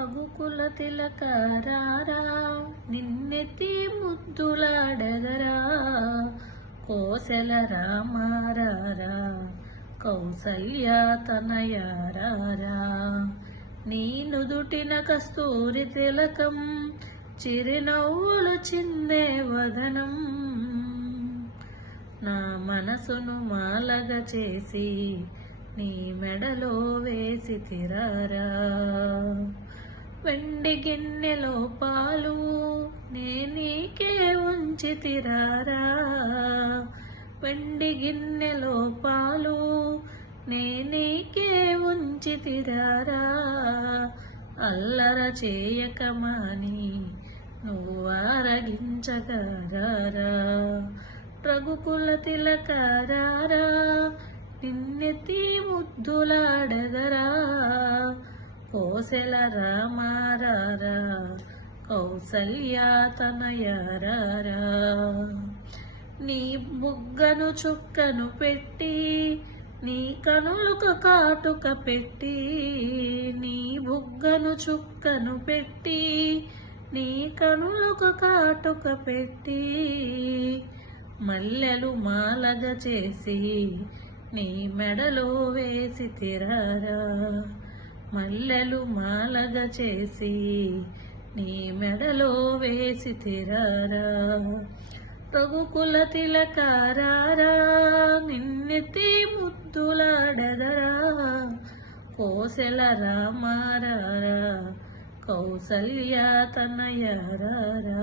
రఘుకుల తిలకారారా నిన్నెత్తి ముద్దులాడెదరా కోసెల రామారారా కౌసల్య తనయారారా నీ నుదుటిన కస్తూరి తిలకం చిరునవ్వులు చిందే వదనం నా మనసును మాలగ చేసి నీ మెడలో వేసి తిరారా వెండి గిన్నెలో పాలు నీకే ఉంచి తిరారా వెండి గిన్నెలో పాలు నీకే ఉంచి తిరారా అల్లర చేయకమాని నువ్వు ఆరగించగరారా రఘుకుల తిలకారారా నిన్నెత్తి ముద్దులాడెదరా కోసెల రామారారా కౌసల్య తనయారారా నీ బుగ్గను చుక్కను పెట్టి నీ కనులకు కాటుక పెట్టి నీ బుగ్గను చుక్కను పెట్టి నీ కనులకు కాటుక పెట్టి మల్లెలు మాలగ చేసి నీ మెడలో వేసి తిరారా మల్లెలు మాలగ చేసి నీ మెడలో వేసి తిరారా రఘుకుల తిలకారారా నిన్నెత్తి ముద్దులాడెదరా కోసెల రామారారా కౌసల్య తనయారారా